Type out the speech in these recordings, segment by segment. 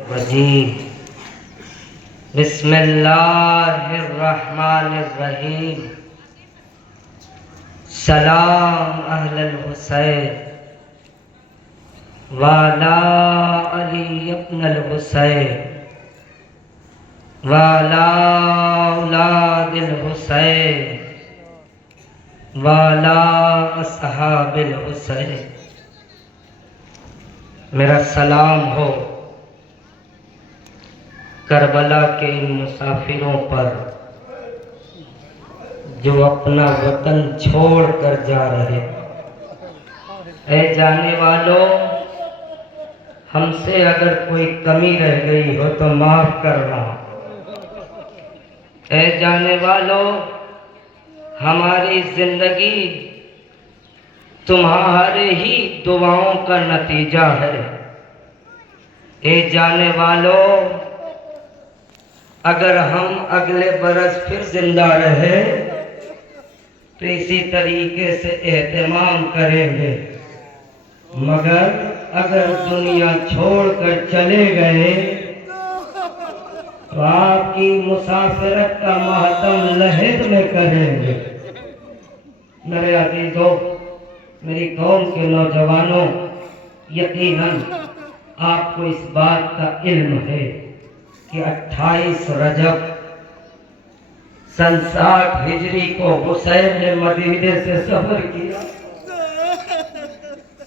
الرجیم بسم اللہ الرحمن الرحیم سلام اہل الحسین والا علی ابن الحسین والا اولاد الحسین والا اصحاب الحسین. میرا سلام ہو کربلا کے ان مسافروں پر جو اپنا وطن چھوڑ کر جا رہے. اے جانے والوں، ہم سے اگر کوئی کمی رہ گئی ہو تو معاف کرنا. اے جانے والوں، ہماری زندگی تمہارے ہی دعاؤں کا نتیجہ ہے. اے جانے والوں، اگر ہم اگلے برس پھر زندہ رہے تو اسی طریقے سے اہتمام کریں گے، مگر اگر دنیا چھوڑ کر چلے گئے تو آپ کی مسافرت کا ماتم لحد میں کریں گے. میرے عزیزوں، میری قوم کے نوجوانوں، یقیناً آپ کو اس بات کا علم ہے کہ 28 رجب سن 60 ہجری کو حسین نے مدینے سے سفر کیا.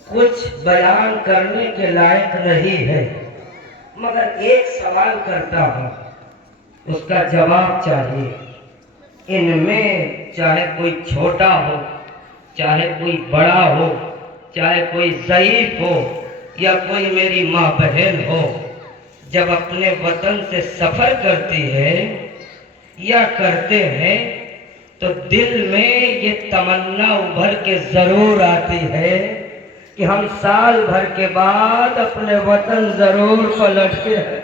کچھ بیان کرنے کے لائق نہیں ہے، مگر ایک سوال کرتا ہوں، اس کا جواب چاہیے. ان میں چاہے کوئی چھوٹا ہو، چاہے کوئی بڑا ہو، چاہے کوئی ضعیف ہو یا کوئی میری ماں بہن ہو، جب اپنے وطن سے سفر کرتی ہے یا کرتے ہیں تو دل میں یہ تمنا ابھر کے ضرور آتی ہے کہ ہم سال بھر کے بعد اپنے وطن ضرور پلٹتے ہیں.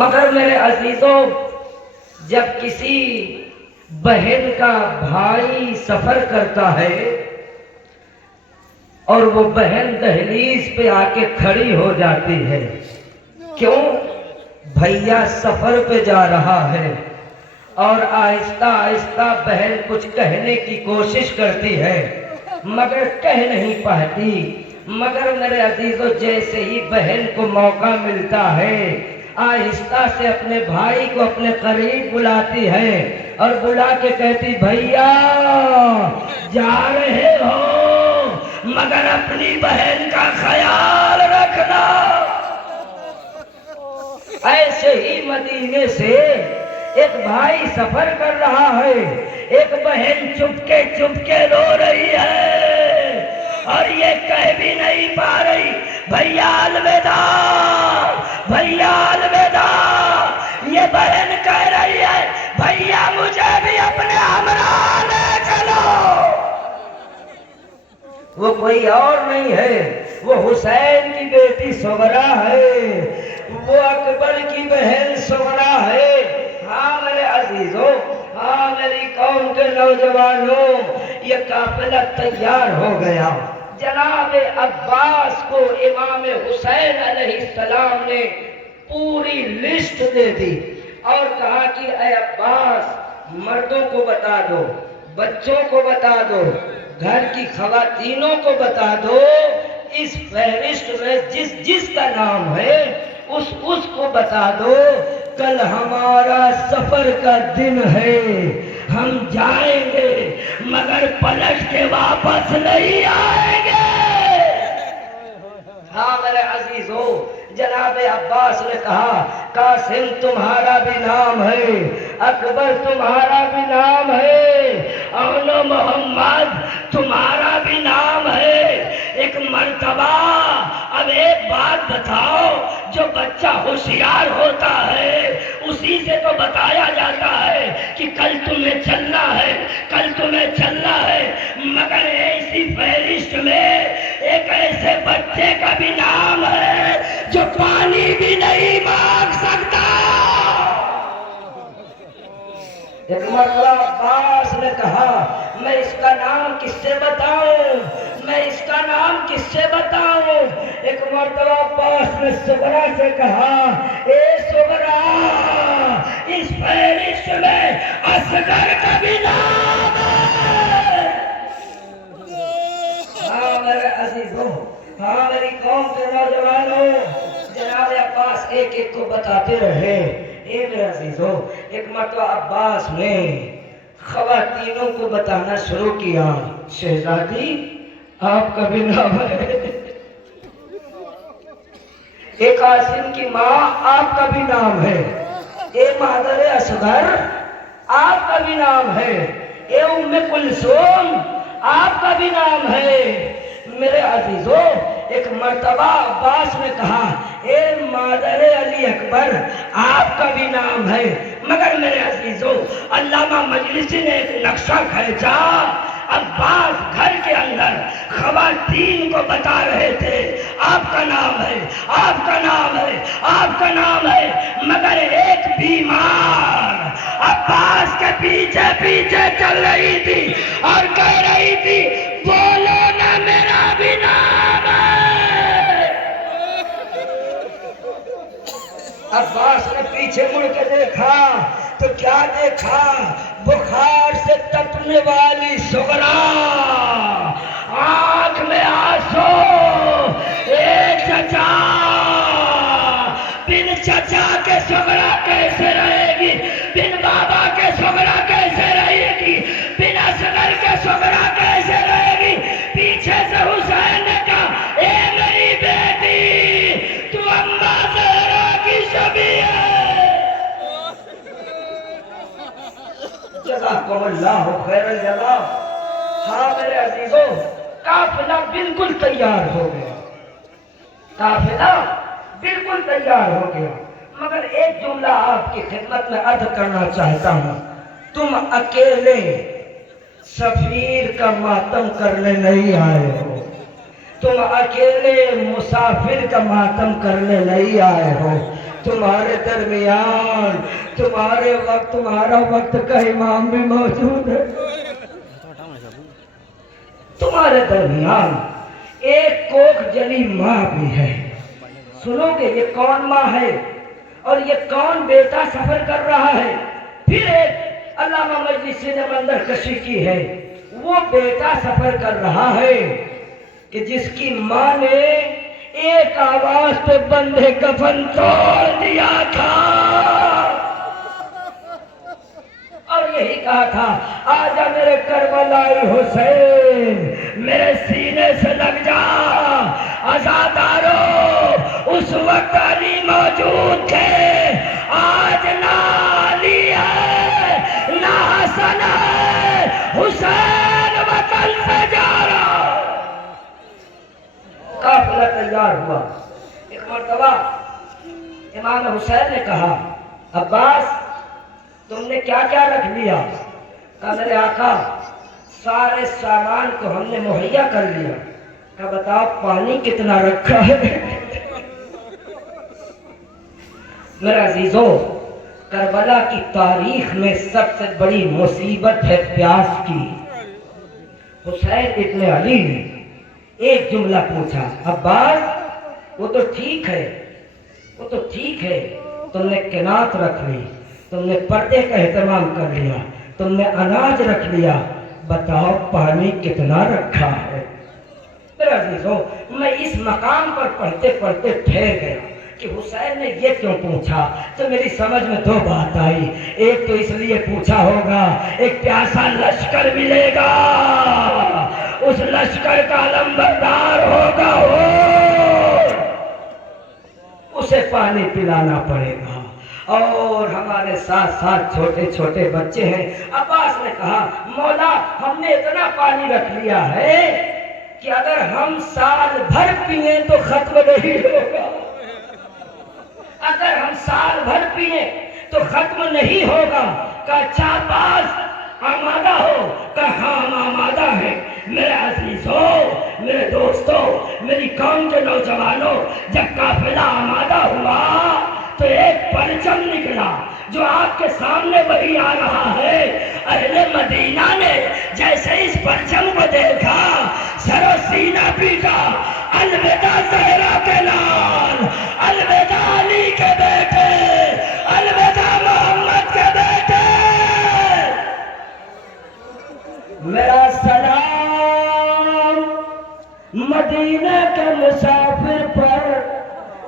مگر میرے عزیزوں، جب کسی بہن کا بھائی سفر کرتا ہے اور وہ بہن دہلیز پہ آ کے کھڑی ہو جاتی ہے، کیوں؟ بھیا سفر پہ جا رہا ہے، اور آہستہ آہستہ بہن کچھ کہنے کی کوشش کرتی ہے مگر کہہ نہیں پاتی. مگر میرے عزیزوں، جیسے ہی بہن کو موقع ملتا ہے آہستہ سے اپنے بھائی کو اپنے قریب بلاتی ہے اور بلا کے کہتی، بھیا جا رہے ہو مگر اپنی بہن کا خیال رکھنا. ایسے ہی مدینے سے ایک بھائی سفر کر رہا ہے، ایک بہن چپکے چپکے رو رہی ہے اور یہ کہہ بھی نہیں پا رہی، بھیا الوداع، بھیا الوداع. یہ بہن کہہ رہی ہے، بھیا مجھے بھی اپنے ہمراہ لے چلو. وہ کوئی اور نہیں ہے، وہ حسین کی بیٹی سغرا ہے، وہ اکبر کی بہن سغرا ہے. ہاں میرے عزیزوں، ہاں میری قوم کے نوجوانوں، یہ قافلہ تیار ہو گیا. جناب عباس کو امام حسین علیہ السلام نے پوری لسٹ دے دی اور کہا کہ اے عباس، مردوں کو بتا دو، بچوں کو بتا دو، گھر کی خواتینوں کو بتا دو، اس فہرست میں جس جس کا نام ہے اس کو بتا دو، کل ہمارا سفر کا دن ہے، ہم جائیں گے مگر پلٹ کے واپس نہیں آئیں گے. ہاں میرے عزیزوں، جناب عباس نے کہا، قاسم تمہارا بھی نام ہے، اکبر تمہارا بھی نام ہے، اون محمد تمہارا بھی نام ہے. ایک مرتبہ اب ایک بات بتاؤ، جو بچہ ہوشیار ہوتا ہے اسی سے تو بتایا جاتا ہے کہ کل تمہیں چلنا ہے، کل تمہیں چلنا ہے، مگر ایسی فہرست میں ایک ایسے بچے کا بھی نام ہے جو پانی بھی نہیں مانگ سکتا. ایک مرتبہ عباس نے کہا، میں اس کا نام کس سے بتاؤں؟ میں اس کا نام کس سے بتاؤں؟ ایک مرتبہ عباس نے صغرا سے کہا اے صغرا اس فہرست میں اصغر کا بھی نام ہے۔ ہاں میرے عزیزوں، ہاں میری قوم کے نوجوانوں، جناب عباس ایک ایک کو بتاتے رہے۔ اے میرے عزیزوں، ایک مرتبہ عباس نے خواتینوں کو بتانا شروع کیا، شہزادی آپ کا بھی نام ہے، اے قاسم کی ماں آپ کا بھی نام ہے، اے مادر اصغر آپ کا بھی نام ہے، اے ام کلثوم آپ کا بھی نام ہے۔ میرے عزیزوں، ایک مرتبہ عباس نے کہا اے مادر علی اکبر آپ کا بھی نام ہے، مگر میرے عزیزوں علامہ مجلسی نے ایک نقشہ کھینچا۔ عباس گھر کے اندر خواتین کو بتا رہے تھے آپ کا نام ہے، آپ کا نام ہے، آپ کا نام ہے، مگر ایک بیمار عباس کے پیچھے پیچھے چل رہی تھی اور کہہ رہی تھی بولو نا میرا بھی نام ہے۔ عباس نے پیچھے مڑ کے دیکھا تو کیا دیکھا؟ بخار سے تپنے والی صغرا، آنکھ میں آنسو، ایک چچا، بن چچا کے صغرا کیسے رہے گی، بن بابا کے صغرا کیسے رہے گی، بن اصغر کے صغرا کیسے رہے گی۔ پیچھے سے حسین نے کہا اے میری بیٹی تو اماں زہرا کی شبیہ ہے۔ جزاکم اللہ خیر الجزا۔ ہاں میرے عزیزوں، قافلہ بالکل تیار ہو گیا، قافلہ بالکل تیار ہو گیا، مگر ایک جملہ آپ کی خدمت میں عرض کرنا چاہتا ہوں۔ تم اکیلے سفیر کا ماتم کرنے نہیں آئے ہو، تم اکیلے مسافر کا ماتم کرنے نہیں آئے ہو، تمہارے درمیان تمہارا وقت کا امام بھی موجود ہے، تمہارے درمیان ایک کوکھ جلی ماں بھی ہے۔ سنو گے یہ کون ماں ہے اور یہ کون بیٹا سفر کر رہا ہے؟ پھر ایک علامہ مجلسی نے منظر کشی کی ہے، وہ بیٹا سفر کر رہا ہے کہ جس کی ماں نے ایک آواز پہ بندے کفن توڑ دیا تھا اور یہی کہا تھا آجا میرے کربلائی حسین، میرے سینے سے لگ جا۔ عزادارو اس وقت علی موجود تھے، آج نہ علی ہے نہ حسن ہے، حسین وطن سے جا رہا۔ قافلہ تیار ہوا۔ ایک مرتبہ امام حسین نے کہا عباس تم نے کیا کیا رکھ لیا؟ کہا میرے آقا سارے سامان کو ہم نے مہیا کر لیا۔ کہا بتاؤ پانی کتنا رکھا ہے؟ میرے عزیزوں، کربلا کی تاریخ میں سب سے بڑی مصیبت ہے پیاس کی۔ حسین ابن علی نے ایک جملہ پوچھا عباس وہ تو ٹھیک ہے، وہ تو ٹھیک ہے، تم نے قناعت رکھ لی، تم نے پردے کا اہتمام کر لیا، تم نے اناج رکھ لیا، بتاؤ پانی کتنا رکھا ہے؟ میرے عزیزوں، میں اس مقام پر پڑھتے پڑھتے ٹھہر گیا کہ حسین نے یہ کیوں پوچھا، تو میری سمجھ میں دو بات آئی۔ ایک تو اس لیے پوچھا ہوگا ایک پیاسا لشکر ملے گا، اس لشکر کا علمبردار ہوگا اسے پانی پلانا پڑے گا، اور ہمارے ساتھ ساتھ چھوٹے چھوٹے بچے ہیں۔ عباس نے کہا مولا ہم نے اتنا پانی رکھ لیا ہے کہ اگر ہم سال بھر پئیں تو ختم نہیں ہوگا، اگر ہم سال بھر پئیں تو ختم نہیں ہوگا۔ کہا اچھا عباس آمادہ ہو؟ کہا ہاں ہم آمادہ ہیں۔ میرے عزیزوں، میرے دوستوں، میری قوم کے نوجوانوں، جب قافلہ آمادہ ہوا تو ایک پرچم نکلا، جو آپ کے سامنے وہی آ رہا ہے۔ اہل مدینہ نے جیسے اس پرچم کو دیکھا سر و سینہ پیٹا، الوداع زہرا کے لال، الوداع علی کے بیٹے، الوداع محمد کے بیٹے۔ میرا سلام مدینہ کے مسافر پر،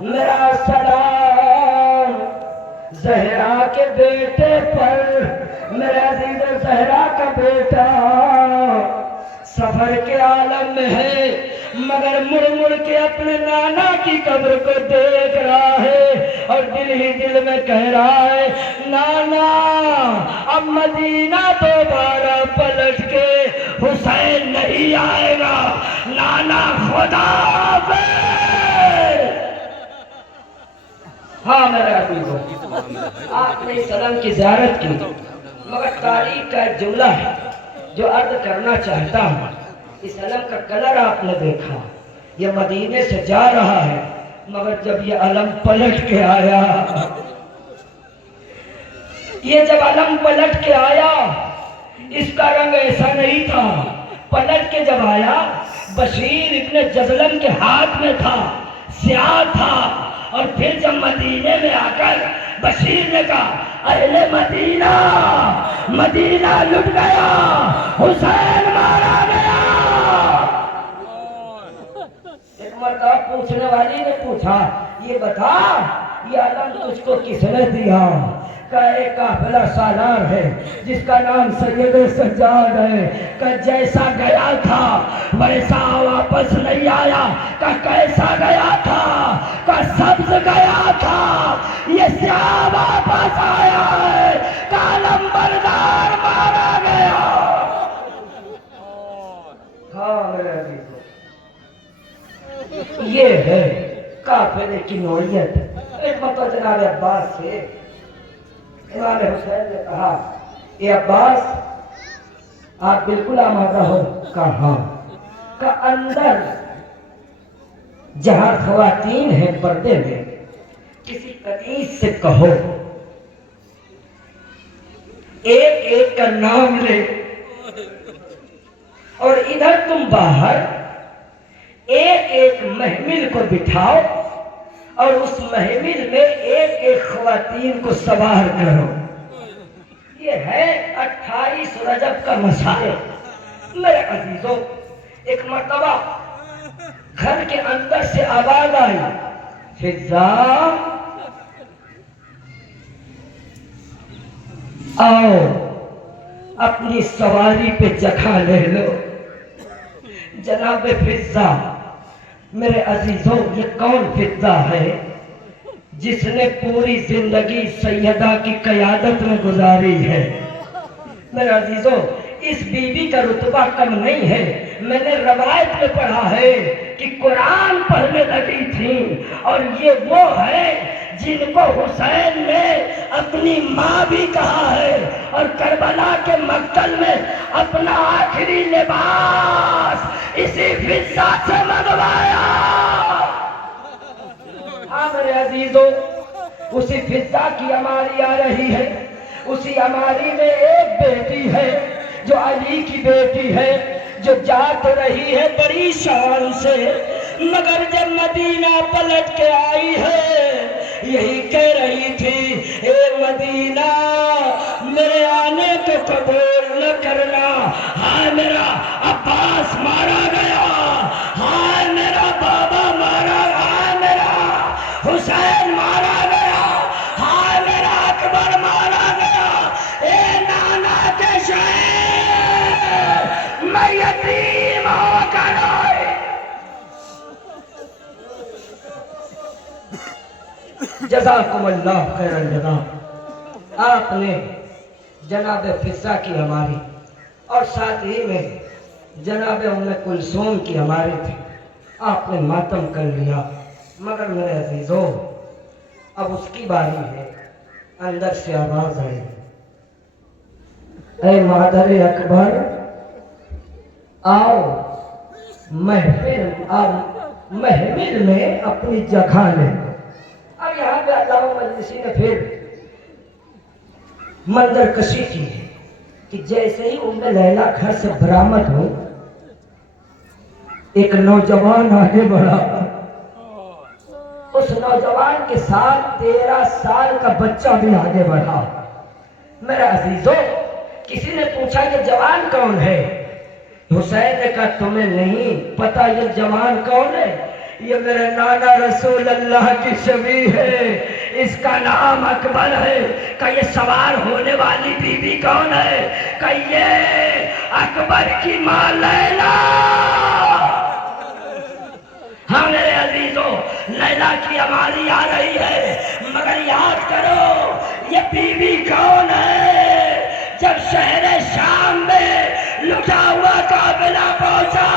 میرا سلام زہرا کے بیٹے پر۔ میرے عزیز زہرا کا بیٹا سفر کے عالم میں ہے، مگر مڑ مڑ کے اپنے نانا کی قبر کو دیکھ رہا ہے اور دل ہی دل میں کہہ رہا ہے نانا اب مدینہ دوبارہ پلٹ کے حسین نہیں آئے گا، نانا خدا حافظ۔ ہاں میرے عزیزو، آپ نے اس علم کی زیارت کی، مگر تاریخ کا ایک جملہ ہے جو عرض کرنا چاہتا ہوں۔ اس علم کا کلر آپ نے دیکھا، یہ مدینے سے جا رہا ہے، مگر جب یہ علم پلٹ کے آیا، یہ جب علم پلٹ کے آیا، اس کا رنگ ایسا نہیں تھا۔ پلٹ کے جب آیا، بشیر ابن جزلم کے ہاتھ میں تھا، سیاہ تھا، اور پھر جب مدینے میں آ کر بشیر نے کہا اہل مدینہ، مدینہ لٹ گیا، حسین مارا گیا۔ ایک مرتبہ پوچھنے والی نے پوچھا یہ بتا یہ علم تجھ کو کس نے دیا؟ کہ ایک قافلہ سالار ہے جس کا نام سید سجاد ہے، کہ جیسا گیا تھا ویسا واپس نہیں آیا، کہ کیسا گیا تھا، کہ سبز گیا تھا یہ سیاہ واپس آیا ہے، کہ علم بردار مارا گیا۔ ہاں میرے عزیزو، یہ ہے قافلے کی نوعیت۔ ایک مرتبہ جناب عباس سے امام حسین نے کہا اے عباس آپ بالکل آمادہ ہو؟ کہا کہ اندر جہاں خواتین ہیں پردے میں کسی کنیز سے کہو ایک ایک کا نام لے، اور ادھر تم باہر ایک ایک محمل کو بٹھاؤ اور اس محمل میں ایک ایک خواتین کو سوار کرو۔ یہ ہے 28 رجب کا مسائل۔ میرے عزیزو، ایک مرتبہ گھر کے اندر سے آواز آئی فضا آؤ اپنی سواری پہ جگہ لے لو۔ جناب فضا، میرے عزیزوں یہ کون فضا ہے جس نے پوری زندگی سیدہ کی قیادت میں گزاری ہے؟ میرے عزیزوں اس بی بی کا رتبہ کم نہیں ہے۔ میں نے روایت میں پڑھا ہے کہ قرآن پڑھنے لگی تھی، اور یہ وہ ہے جن کو حسین نے اپنی ماں بھی کہا ہے، اور کربلا کے مقتل میں اپنا آخری لباس اسی فضا سے منگوایا۔ ہاں میرے عزیزو، اسی فضا کی عماری آ رہی ہے۔ اسی عماری میں ایک بیٹی ہے جو علی کی بیٹی ہے، جو جا تو رہی ہے بڑی شان سے، مگر جب مدینہ پلٹ کے آئی ہے یہی کہہ رہی تھی اے مدینہ میرے آنے کو قبول نہ کرنا، ہاں میرا عباس مارا گیا، ہاں میرا بابا مارا، ہاں میرا حسین مارا گیا، ہاں میرا اکبر مارا گیا، اے نانا کے شہر میں یتیم ہو کر آئی۔ جزاکم اللہ خیر الجزا۔ آپ نے جناب فضا کی ہماری اور ساتھ ہی میں جناب ام کلثوم کی ہماری تھی، آپ نے ماتم کر لیا، مگر میرے عزیزو اب اس کی باری ہے۔ اندر سے آواز آئی اے مادر اکبر آؤ محفل میں اپنی جگہ لے۔ اب یہاں پہ اللہ مجلسی نے پھر منظر کشی کی ہے کہ جیسے ہی ام لیلا گھر سے برآمد ہو ایک نوجوان آگے بڑھا، اس نوجوان کے ساتھ 13 سال کا بچہ بھی آگے بڑھا۔ میرے عزیزوں، کسی نے پوچھا یہ جوان کون ہے؟ حسین نے کہا تمہیں نہیں پتا یہ جوان کون ہے؟ یہ میرے نانا رسول اللہ کی شبیہ ہے، اس کا نام اکبر ہے۔ کہ یہ سوار ہونے والی بی بی کون ہے؟ کہ یہ اکبر کی ماں لیلا۔ ہاں میرے عزیزوں، لیلا کی ہماری آ رہی ہے، مگر یاد کرو یہ بی بی کون ہے؟ جب شہر شام میں لٹا ہوا قافلہ پہنچا،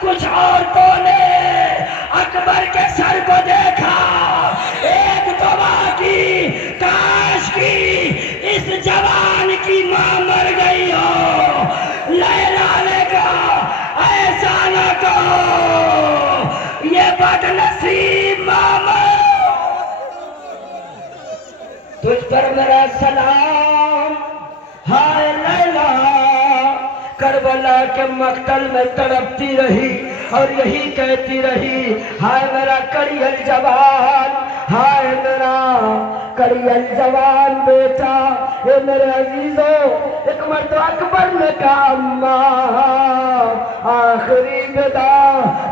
کچھ عورتوں نے اکبر کے سر کو دیکھا، ایک دعا کی کاش کی اس جوان کی ماں مر گئی ہو۔ لیلا نے کہا ایسا نہ کہو، یہ بد نصیب ماما، تجھ پر میرا سلام۔ ہائے لیلا کربلا کے مقتل میں تڑپتی رہی اور یہی کہتی رہی، ہائے میرا کڑیل جوان، ہائے میرا کڑیل جوان بیٹا۔ اے میرے عزیزوں، ایک مرتبہ اکبر نے کہا اماں آخری ودا،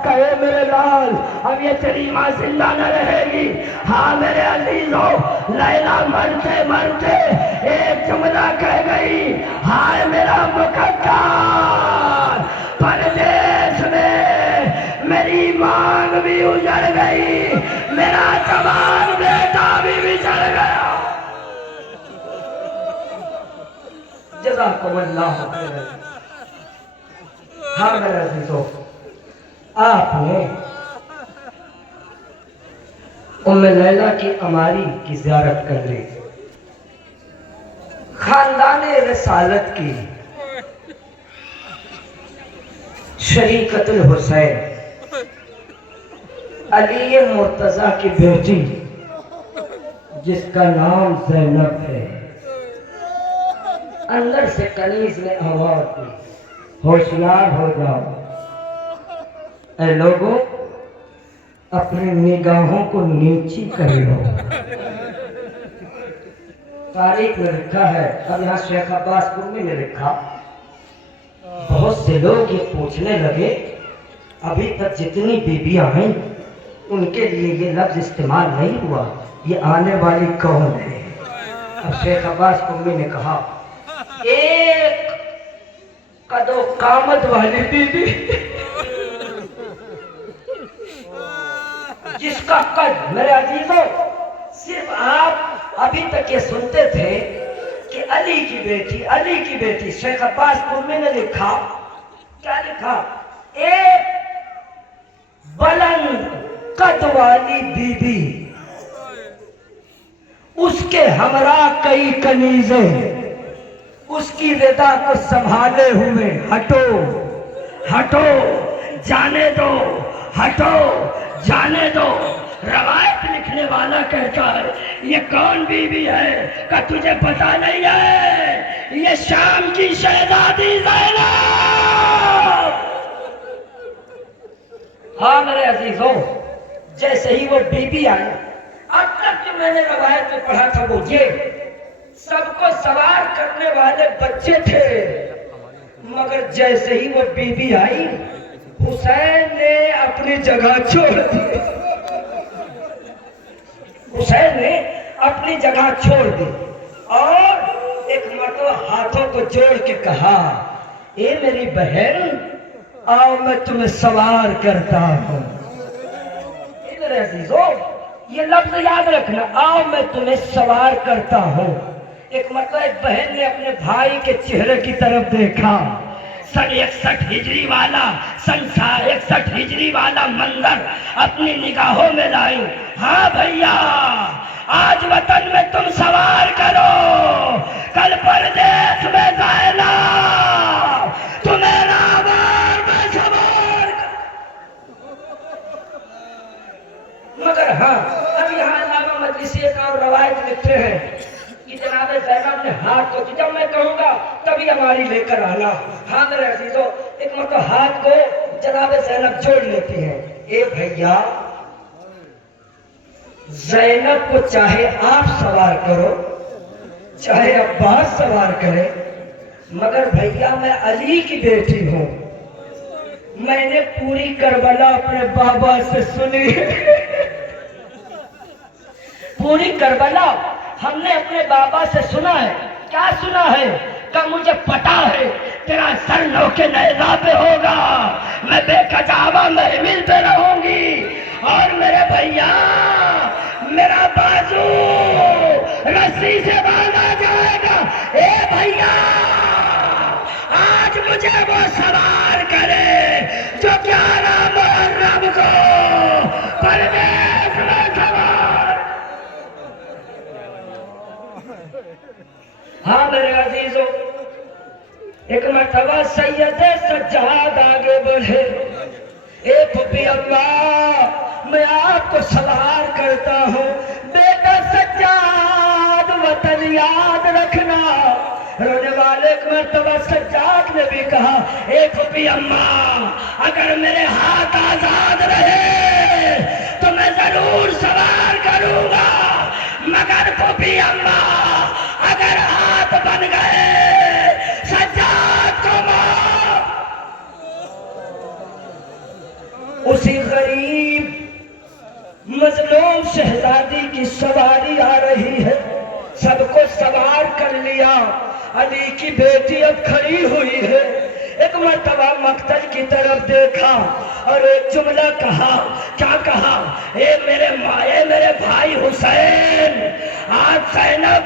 کہے میرے لال اب یہ تیری ماں زندہ نہ رہے گی۔ ہاں میرے عزیزوں، لیلا مرتے مرتے ایک جملہ کہہ گئی، ہائے میرا مقدر، پردیس میں میری مانگ بھی اجڑ گئی، میرا جوان بیٹا بھی بچڑ گیا۔ جزاکم اللہ خیر۔ ہاں میرے عزیزوں، آپ نے ام لیلا کی عماری کی زیارت کر لی، خاندان رسالت کی شریکت الحسین علی مرتضیٰ کی بیٹی جس کا نام زینب ہے، اندر سے کنیز نے آواز دی، ہوشیار ہو جاؤ اے لوگوں، اپنی نگاہوں کو نیچی کر لو۔ تاریخ میں لکھا ہے، اب یہاں شیخ عباس قمی نے لکھا، بہت سے لوگ یہ پوچھنے لگے ابھی تک جتنی بیویاں ہیں ان کے لیے یہ لفظ استعمال نہیں ہوا، یہ آنے والی کون ہے؟ اب شیخ عباس قمی نے کہا ایک قد و قامت والی بی بی جس کا قد، میرے عزیزوں، صرف آپ ابھی تک یہ سنتے تھے کہ علی کی بیٹی، علی کی بیٹی، شیخ عباس قمی نے لکھا، کیا لکھا؟ ایک بلند قد والی بی بی، اس کے ہمراہ کئی کنیزیں، اس کی ردا کو سنبھالے ہوئے، ہٹو ہٹو جانے دو، ہٹو جانے دو۔ روایت لکھنے والا کہتا ہے یہ کون بی بی ہے کہ تجھے پتا نہیں ہے؟ یہ شام کی شہزادی زینب۔ ہاں میرے عزیزوں، جیسے ہی وہ بی بی آئی، اب تک جو میں نے روایت میں پڑھا تھا وہ یہ سب کو سوار کرنے والے بچے تھے، مگر جیسے ہی وہ بی بی آئی حسین نے اپنی جگہ چھوڑ دی، حسین نے اپنی جگہ چھوڑ دی اور ایک مرتبہ ہاتھوں کو جوڑ کے کہا اے میری بہن آؤ میں تمہیں سوار کرتا ہوں۔ اے میرے عزیزوں، یہ لفظ یاد رکھنا، آؤ میں تمہیں سوار کرتا ہوں۔ ایک مرتبہ ایک بہن نے اپنے بھائی کے چہرے کی طرف دیکھا، سن 61 ہجری والا، سن 61 ہجری والا منظر اپنی نگاہوں میں لائی۔ ہاں بھیا، آج وطن میں تم سوار کرو، کل پردیس میں زائنا، تمہیں راوار میں سوار مگر ہاں، اب یہاں علامہ مجلسی ایک اور روایت لکھتے ہیں کہ جناب زینب نے ہاتھ کو، جب میں کہوں گا تبھی ہماری لے کر آنا. ہاں میرے عزیزو، ایک مرتبہ ہاتھ کو جناب زینب جوڑ لیتی ہیں. اے بھیا، زینب کو چاہے آپ سوار کرو چاہے عباس سوار کرے، مگر بھیا میں علی کی بیٹی ہوں. میں نے پوری کربلا اپنے بابا سے سنی. پوری کربلا ہم نے اپنے بابا سے سنا ہے. کیا سنا ہے؟ کہ مجھے پتا ہے تیرا سر نو کے نیزہ پہ ہوگا، میں بے کجاوا محمل پہ رہوں گی، اور میرے بھیا میرا بازو رسی سے باندھا جائے گا. اے بھیا، آج مجھے وہ سوار کرے جو 11 محرم کو پرویز میں سوار. ہاں میرے عزیزو، ایک مرتبہ سید سجاد آگے بڑھے. اے پھپھی اللہ، میں آپ کو سوار کرتا ہوں، بیٹا سجاد وطن یاد رکھنا. رونے والے ایک مرتبہ سجاد نے بھی کہا، اے پھپھی اماں، اگر میرے ہاتھ آزاد رہے تو میں ضرور سوار کروں گا، مگر پھپھی اماں اگر ہاتھ بن گئے سجاد کو مار. اسی غریب مظلوم شہزادی کی سواری آ رہی ہے. سب کو سوار کر لیا. علی کی بیٹی اب کھڑی ہوئی ہے. ایک مرتبہ مقتل کی طرف دیکھا اور ایک جملہ کہا. کیا کہا؟ اے میرے بھائی حسین، آج زینب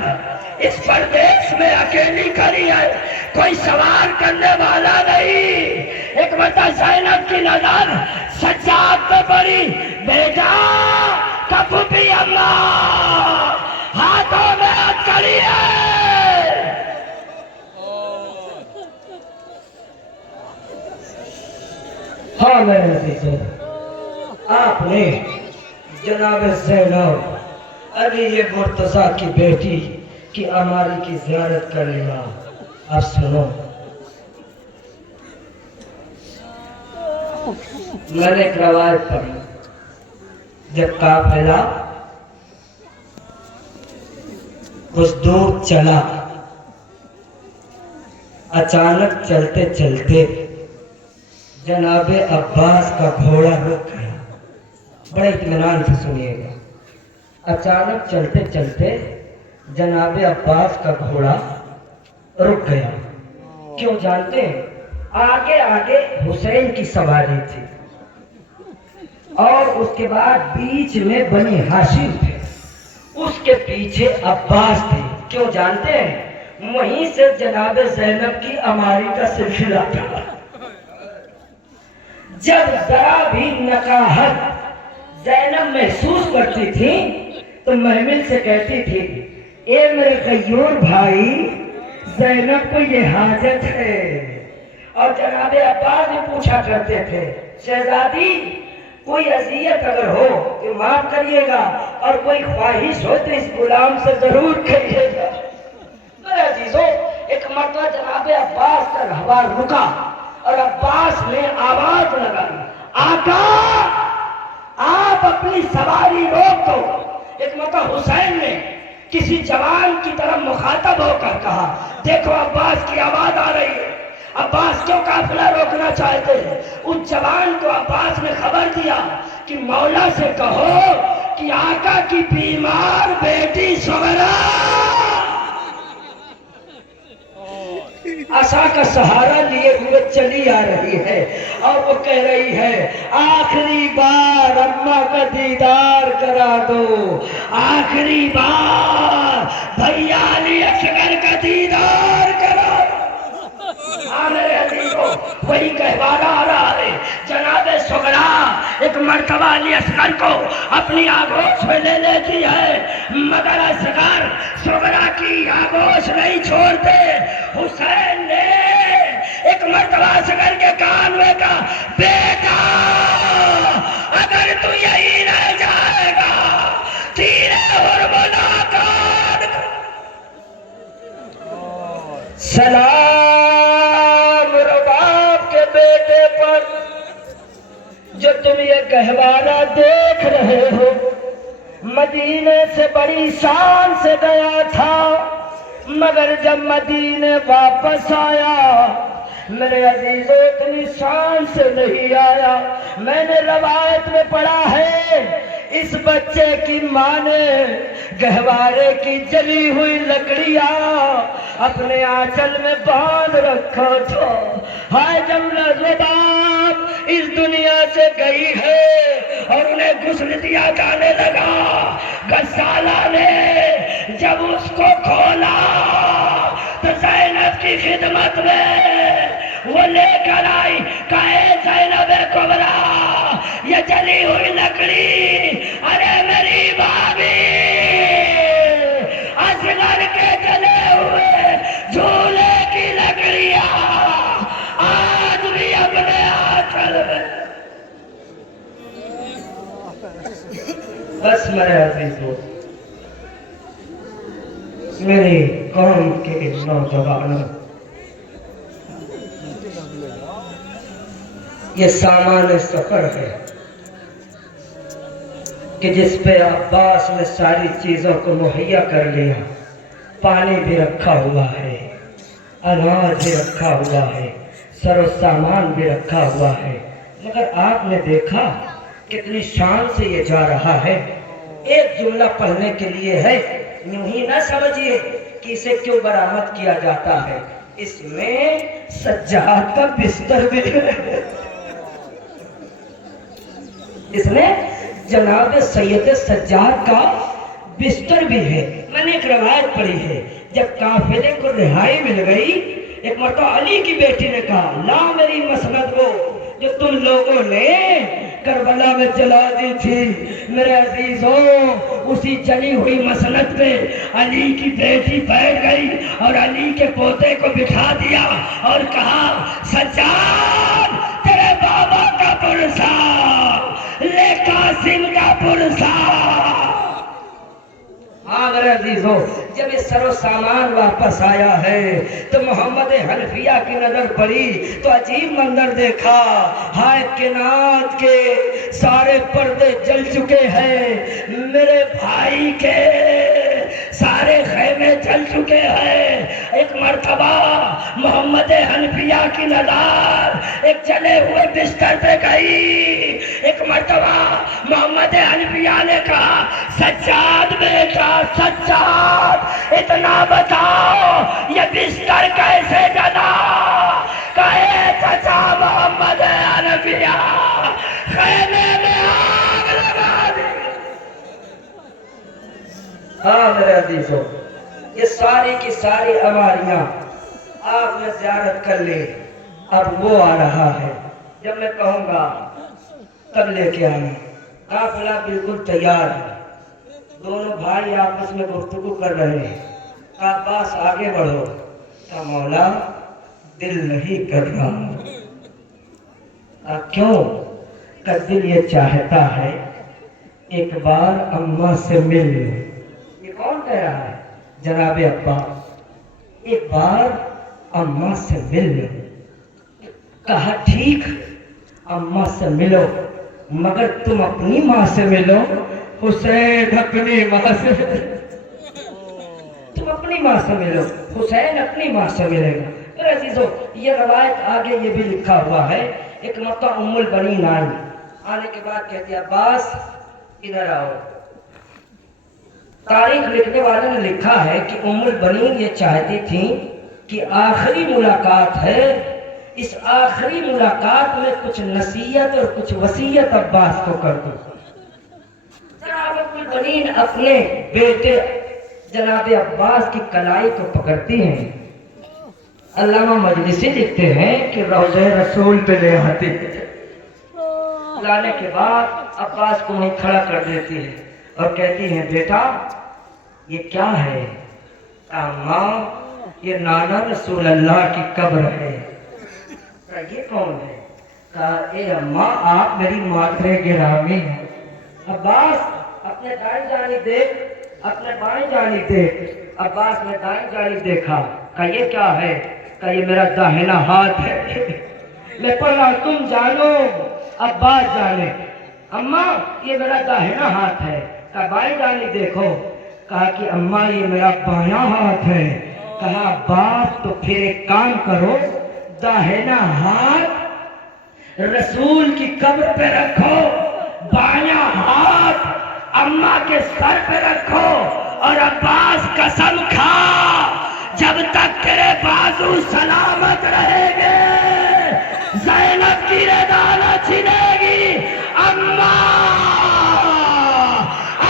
اس پردیش میں اکیلی کھڑی ہے، کوئی سوار کرنے والا نہیں. ایک مرتبہ زینب کی نظر سجاد پہ پڑی. بیٹا پھپھی اماں ہاتھوں میں ہاتھ کھڑی ہے. ہاں میرے عزیزو، آپ نے جناب زینب علی مرتضیٰ کی بیٹی کی اماری کی زیارت کر لیا. اب سنو، میں نے ایک روایت پڑھی. جب قافلہ کچھ دور چلا، اچانک چلتے چلتے جناب عباس کا گھوڑا رک گیا. بڑے اطمینان سے سنیے گا. اچانک چلتے چلتے جناب عباس کا گھوڑا رک گیا. کیوں جانتے ہیں؟ آگے آگے حسین کی سواری تھی اور اس کے بعد بیچ میں بنی ہاشم تھے، اس کے پیچھے عباس تھے. کیوں جانتے ہیں؟ وہیں سے جناب زینب کی اماری کا سلسلہ تھا. جب ذرا بھی نکاحت زینب محسوس کرتی تھی تو محمل سے کہتی تھی، اے میرے غیور بھائی، زینب کو یہ حاجت ہے. اور جناب عباس بھی پوچھا کرتے تھے، شہزادی کوئی اذیت اگر ہو تو معاف کریے گا، اور کوئی خواہش ہو تو اس غلام سے ضرور کہیے گا. میرے عزیزو، ایک مرتبہ جناب عباس کا رہبر رکا اور عباس نے آواز لگائی، آقا آپ اپنی سواری روک دو. ایک مرتبہ حسین نے کسی جوان کی طرف مخاطب ہو کر کہا، دیکھو عباس کی آواز آ رہی ہے. عباس کیوں قافلہ روکنا چاہتے ہیں؟ اس جوان کو عباس نے خبر دیا کہ مولا سے کہو کہ آقا کی بیمار بیٹی سغرا عصا کا سہارا لیے ہوئے چلی آ رہی ہے اور وہ کہہ رہی ہے، آخری بار اماں کا دیدار کرا دو، آخری بار بھیا علی اصغر کا دیدار کرا دو. میرے عزیزو، وہی کہوانا آ رہا ہے. جناب سغرا ایک مرتبہ علی اصغر کو اپنی آغوش میں لے لیتی ہے، مگر اصغر سغرا کی آغوش نہیں چھوڑتے. حسین نے ایک مرتبہ اصغر کے کان میں کہا، بیٹا اگر تو یہی رہ جائے گا تیرے اور ملاقات. سلام رباب کے بیٹے پر جو تم یہ گہوارہ دیکھ رہے ہو، مدینے سے بڑی شان سے گیا تھا، مگر جب مدینے واپس آیا میرے عزیزوں اتنی شان سے نہیں آیا۔ میں نے روایت میں پڑھا ہے اس بچے کی ماں نے گہوارے کی جلی ہوئی لکڑیاں اپنے آنچل میں باندھ رکھا تھا۔ ہائے جب رباب اس دنیا سے گئی ہے اور انہیں غسل دیا جانے لگا، غسالہ نے جب اس کو کھولا تو زینب کی خدمت میں وہ لے کر آئی، کہے زینب کبریٰ یہ جلی ہوئی لکڑی، ارے میری بھابھی اصغر کے جلے ہوئے جھولے کی لکڑیاں آج بھی اپنے آنچل میں۔ بس میرے عزیزوں، میری قوم کے نوجوانوں، یہ سامان سفر ہے کہ جس پہ عباس نے ساری چیزوں کو مہیا کر لیا۔ پانی بھی رکھا ہوا ہے، اناج بھی رکھا ہوا ہے، سر و سامان بھی رکھا ہوا ہے، مگر آپ نے دیکھا کتنی شان سے یہ جا رہا ہے۔ ایک جملہ پڑھنے کے لیے ہے، یوں ہی نہ سمجھیے کہ اسے کیوں برآمد کیا جاتا ہے، اس میں سجاد کا بستر بھی ہے، اس میں جناب سید سجاد کا بستر بھی ہے۔ میں نے ایک روایت پڑھی ہے، جب قافلے کو رہائی مل گئی، ایک مرتبہ علی کی بیٹی نے کہا لا میری مسند وہ جو تم لوگوں نے کربلا میں جلا دی تھی۔ میرے عزیزوں، اسی جلی ہوئی مسند پہ علی کی بیٹی بیٹھ گئی اور علی کے پوتے کو بٹھا دیا اور کہا سجاد تیرے بابا کا پرسا لے قاسم کا پرسا۔ ہاں میرے عزیزوں، جب یہ سر و سامان واپس آیا ہے تو محمد حنفیہ کی نظر پڑی تو عجیب منظر دیکھا۔ ہائے کنات کے سارے پردے جل چکے ہیں، میرے بھائی کے سارے خیمے جل چکے ہیں۔ ایک مرتبہ محمد حنفیہ کی نظر ایک جلے ہوئے بستر پہ گئی۔ ایک مرتبہ محمد حنفیہ نے کہا سجاد بیٹا سجاد اتنا بتاؤ یہ بستر کیسے جلا؟ کہے چچا محمد حنفیہ خیمے میں آگ لگا دی۔ ہاں میرے عزیزوں، یہ ساری کی ساری اماریاں آپ نے زیارت کر لی، اب وہ آ رہا ہے، جب میں کہوں گا تب لے کے آنا۔ قافلہ بالکل تیار ہے، دونوں بھائی آپس میں گفتگو کر رہے ہیں۔ عباس آگے بڑھو، کہا مولا دل نہیں کر رہا۔ کیوں؟ کہ دل یہ چاہتا ہے ایک بار اماں سے مل لوں۔ یہ کون کہہ رہا ہے؟ جناب عباس، ایک بار اماں سے مل لوں۔ کہا ٹھیک اماں سے ملو، مگر تم اپنی ماں سے ملو۔ حسین اپنی ماں سے تم اپنی ماں سے ملو، حسین اپنی ماں سے ملے گا۔ میرے عزیزوں، یہ روایت آگے یہ بھی لکھا ہوا ہے، ایک مرتبہ ام البنین آئی، آنے کے بعد کہتی عباس ادھر آؤ۔ تاریخ لکھنے والے نے لکھا ہے کہ ام البنین یہ چاہتی تھی کہ آخری ملاقات ہے، اس آخری ملاقات میں کچھ نصیحت اور کچھ وصیت عباس کو کر دو۔ جناب ام البنین اپنے بیٹے جناب عباس کی کلائی کو پکڑتی ہیں۔ علامہ مجلسی لکھتے ہیں کہ روضہ رسول پہ لے آتی ہے، لانے کے بعد عباس کو وہیں کھڑا کر دیتی ہے اور کہتی ہیں بیٹا یہ کیا ہے؟ ماں یہ نانا رسول اللہ کی قبر ہے۔ یہ کون ہے؟ کہا اے اماں آپ میری مادر گرامی ہیں۔ عباس اپنے دائیں جانب دیکھ، اپنے بائیں جانب دیکھ۔ عباس نے دائیں جانب دیکھا کہا یہ کیا ہے؟ کہا یہ میرا داہنا ہاتھ ہے۔ میں پڑھ رہا تم جانو عباس جانے۔ اماں یہ میرا داہنا ہاتھ ہے۔ کہا بائیں جانب دیکھو۔ کہا کہ اماں یہ میرا بایاں ہاتھ ہے۔ کہا عباس تو پھر ایک کام کرو، داہنا ہاتھ رسول کی قبر پہ رکھو، بایاں ہاتھ اماں کے سر پہ رکھو، اور عباس قسم کھا جب تک تیرے بازو سلامت رہے گے زینب کی رضا نہ چھنے گی۔ اماں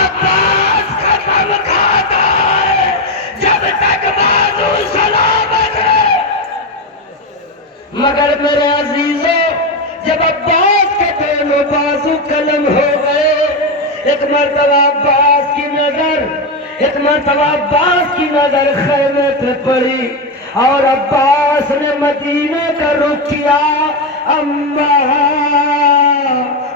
عباس قسم کھاتا ہے جب تک بازو سلامت رہے۔ مگر میرے عزیزوں جب عباس کے دونوں بازو قلم ہو گئے، ایک مرتبہ عباس کی نظر خیمے پہ پڑی اور عباس نے مدینے کا رخ کیا۔ اماں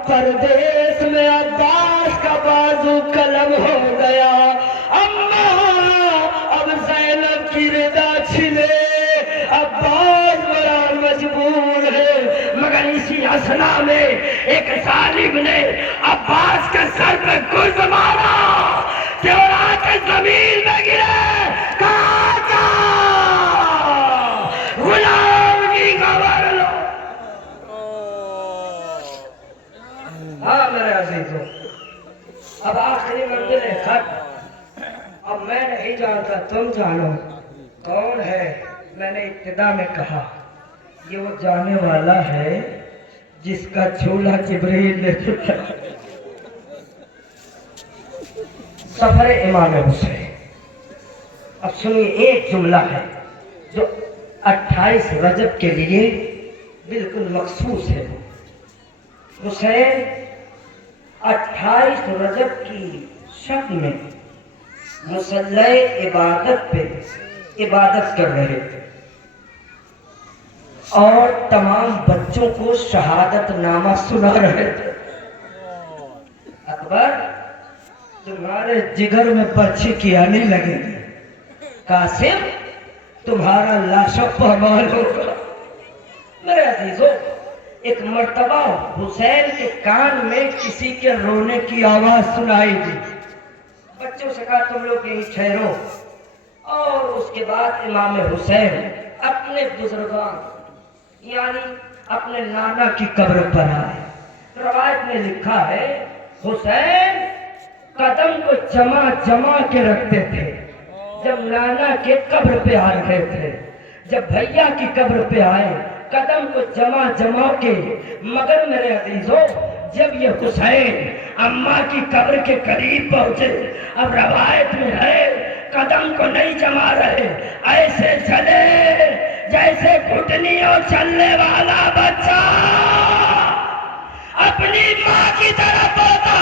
پردیس میں عباس کا بازو قلم ہو گیا۔ اماں اب زینب کی رضا چھنے، عباس بڑا مجبور ہے۔ مگر اسی اثنا میں ایک ظالم نے عباس کے سر پہ گرز مارا کہ اور آ کے زمین میں گرے۔ کہا جا غلام کی خبر لو۔ ہاں میرے عزیزوں، اب آخری منزل ہے خط۔ اب میں نہیں جانتا، تم جانو کون ہے۔ میں نے ابتدا میں کہا یہ وہ جانے والا ہے جس کا جھولا جبریل نے چھوڑا۔ سفر امام حسین۔ اب سنیے ایک جملہ ہے جو 28 رجب کے لیے بالکل مخصوص ہے۔ حسین 28 رجب کی شب میں مصلی عبادت پہ عبادت کر رہے تھے اور تمام بچوں کو شہادت نامہ سنا رہے تھے۔ اکبر تمہارے جگر میں پرچھی کی آنے لگے گی، قاسم تمہارا لاشا پامال ہوگا۔ میرے عزیزوں ایک مرتبہ حسین کے کان میں کسی کے رونے کی آواز سنائی دی۔ بچوں سے کہا تم لوگ یہیں ٹھہرو، اور اس کے بعد امام حسین اپنے بزرگان یعنی اپنے نانا کی قبر پر آئے۔ روایت میں لکھا ہے حسین قدم کو جمع کے رکھتے تھے جب نانا کے قبر پہ آ رہے تھے، جب بھیا کی قبر پہ آئے قدم کو جمع کے۔ مگر میرے عزیزوں جب یہ حسین اماں کی قبر کے قریب پہنچے، اب روایت میں ہے قدم کو نہیں جما رہے، ایسے چلے جیسے گھٹنیوں چلنے والا بچہ اپنی ماں کی طرف بولتا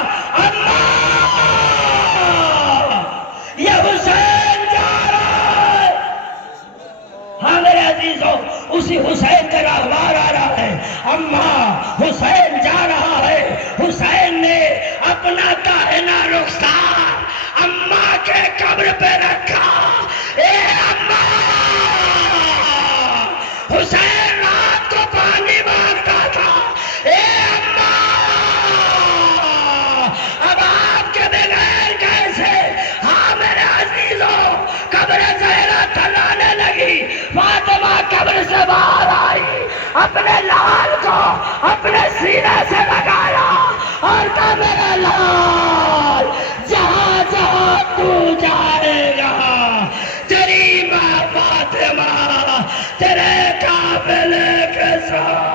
اماں یہ حسین جا رہا ہے۔ ہاں میرے عزیزوں اسی حسین کا راہوار آ رہا ہے۔ اماں حسین جا رہا ہے۔ حسین نے اپنا داہنا رخسار اماں کے قبر پہ رکھا۔ اے اماں، حسین رات کو پانی مانگتا تھا۔ اے اماں، اب آپ کے بغیر کیسے؟ ہاں میرے عزیزوں قبر زہرا تھلانے لگی۔ فاطمہ قبر سے باہر آئی، اپنے لال کو اپنے سینے سے لگایا اور کہا میرا لال جہاں جہاں تو جائے گا تیری ماں فاطمہ تیرے قافلے کے ساتھ